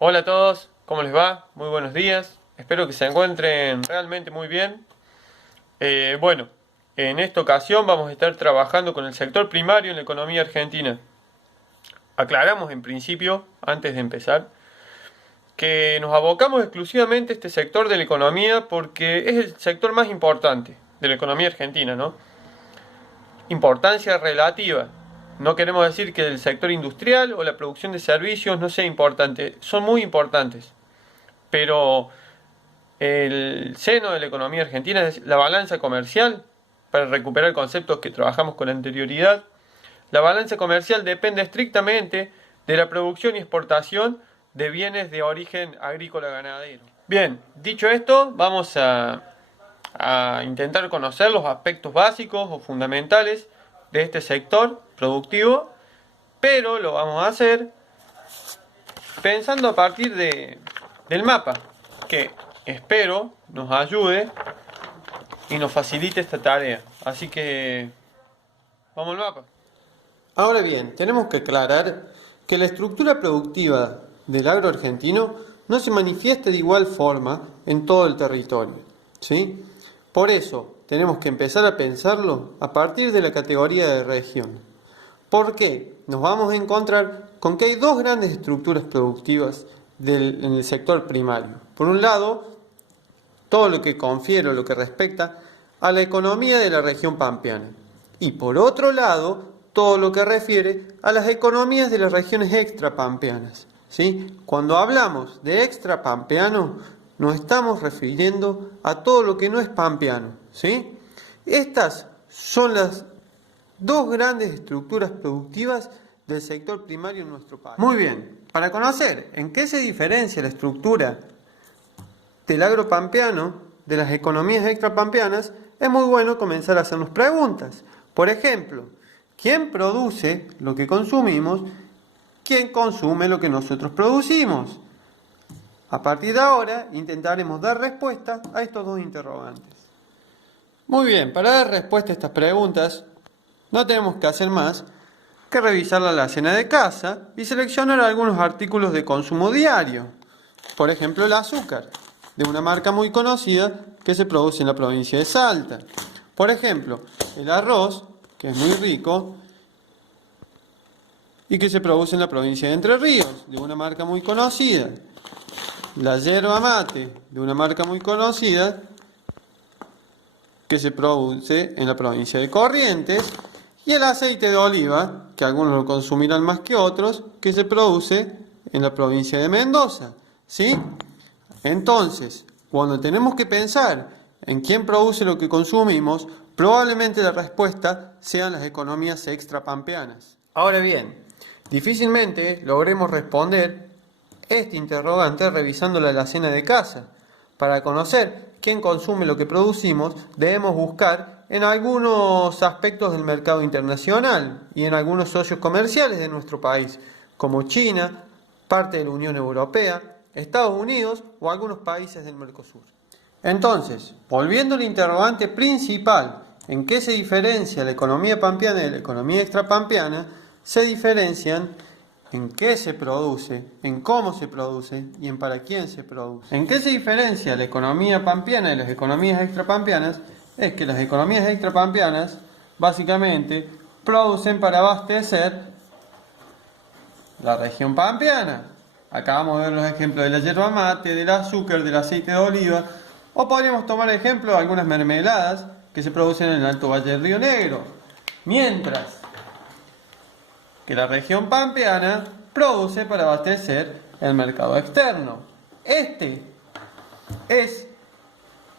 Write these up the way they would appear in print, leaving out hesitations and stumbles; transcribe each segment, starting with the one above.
Hola a todos, ¿cómo les va? Muy buenos días. Espero que se encuentren realmente muy bien. Bueno, en esta ocasión vamos a estar trabajando con el sector primario en la economía argentina. Aclaramos en principio, antes de empezar, que nos abocamos exclusivamente a este sector de la economía porque es el sector más importante de la economía argentina, ¿no? Importancia relativa. No queremos decir que el sector industrial o la producción de servicios no sea importante, son muy importantes, pero el seno de la economía argentina es la balanza comercial, para recuperar conceptos que trabajamos con anterioridad. La balanza comercial depende estrictamente de la producción y exportación de bienes de origen agrícola-ganadero. Bien, dicho esto, vamos a intentar conocer los aspectos básicos o fundamentales de este sector productivo, pero lo vamos a hacer pensando a partir del mapa, que espero nos ayude y nos facilite esta tarea. Así que vamos al mapa. Ahora bien, tenemos que aclarar que la estructura productiva del agro argentino no se manifiesta de igual forma en todo el territorio, ¿sí? Por eso, tenemos que empezar a pensarlo a partir de la categoría de región. ¿Por qué? Nos vamos a encontrar con que hay dos grandes estructuras productivas en el sector primario. Por un lado, todo lo que confiere o lo que respecta a la economía de la región pampeana. Y por otro lado, todo lo que refiere a las economías de las regiones extrapampeanas. ¿Sí? Cuando hablamos de extrapampeano, nos estamos refiriendo a todo lo que no es pampeano. ¿Sí? Estas son las dos grandes estructuras productivas del sector primario en nuestro país. Muy bien, para conocer en qué se diferencia la estructura del agro pampeano, de las economías extrapampeanas, es muy bueno comenzar a hacernos preguntas. Por ejemplo, ¿quién produce lo que consumimos? ¿Quién consume lo que nosotros producimos? A partir de ahora intentaremos dar respuesta a estos dos interrogantes. Muy bien, para dar respuesta a estas preguntas, no tenemos que hacer más que revisar la alacena de casa y seleccionar algunos artículos de consumo diario. Por ejemplo, el azúcar, de una marca muy conocida que se produce en la provincia de Salta. Por ejemplo, el arroz, que es muy rico y que se produce en la provincia de Entre Ríos, de una marca muy conocida. La yerba mate, de una marca muy conocida que se produce en la provincia de Corrientes. Y el aceite de oliva, que algunos lo consumirán más que otros, que se produce en la provincia de Mendoza. ¿Sí? Entonces, cuando tenemos que pensar en quién produce lo que consumimos, probablemente la respuesta sean las economías extrapampeanas. Ahora bien, difícilmente logremos responder este interrogante revisando la alacena de casa. Para conocer quién consume lo que producimos, debemos buscar en algunos aspectos del mercado internacional y en algunos socios comerciales de nuestro país, como China, parte de la Unión Europea, Estados Unidos o algunos países del Mercosur. Entonces, volviendo al interrogante principal, ¿en qué se diferencia la economía pampeana de la economía extrapampeana? Se diferencian en qué se produce, en cómo se produce y en para quién se produce. ¿En qué se diferencia la economía pampeana de las economías extrapampeanas? Es que las economías extrapampeanas básicamente producen para abastecer la región pampeana. Acabamos de ver los ejemplos de la yerba mate, del azúcar, del aceite de oliva, o podríamos tomar ejemplo de algunas mermeladas que se producen en el Alto Valle del Río Negro. Mientras que la región pampeana produce para abastecer el mercado externo. Este es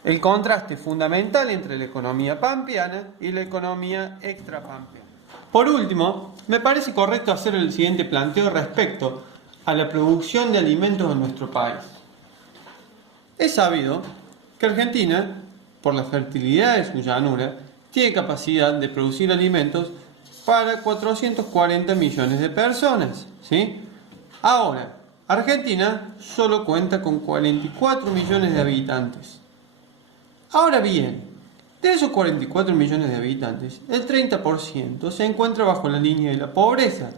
el contraste fundamental entre la economía pampeana y la economía extrapampeana. Por último, me parece correcto hacer el siguiente planteo respecto a la producción de alimentos en nuestro país. Es sabido que Argentina, por la fertilidad de su llanura, tiene capacidad de producir alimentos para 440 millones de personas, ¿sí? Ahora, Argentina solo cuenta con 44 millones de habitantes. Ahora bien, de esos 44 millones de habitantes, el 30% se encuentra bajo la línea de la pobreza.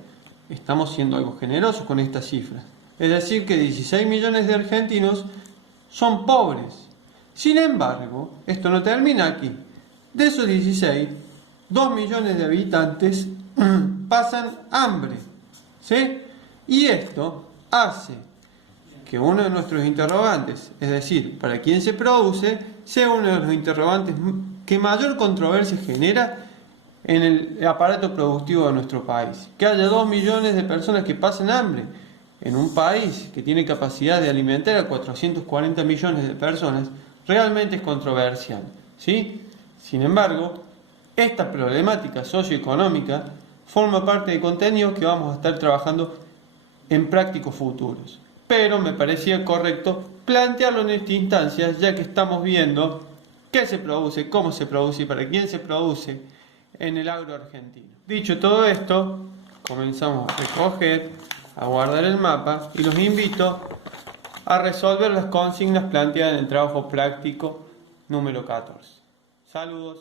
Estamos siendo algo generosos con estas cifras. Es decir, que 16 millones de argentinos son pobres. Sin embargo, esto no termina aquí. De esos 16, 2 millones de habitantes pasan hambre. ¿Sí? Y esto hace que uno de nuestros interrogantes, es decir, para quién se produce, sea uno de los interrogantes que mayor controversia genera en el aparato productivo de nuestro país. Que haya 2 millones de personas que pasen hambre en un país que tiene capacidad de alimentar a 440 millones de personas, realmente es controversial, ¿sí? Sin embargo, esta problemática socioeconómica forma parte de contenidos que vamos a estar trabajando en prácticos futuros. Pero me parecía correcto plantearlo en esta instancia, ya que estamos viendo qué se produce, cómo se produce y para quién se produce en el agro argentino. Dicho todo esto, comenzamos a recoger, a guardar el mapa y los invito a resolver las consignas planteadas en el trabajo práctico número 14. Saludos.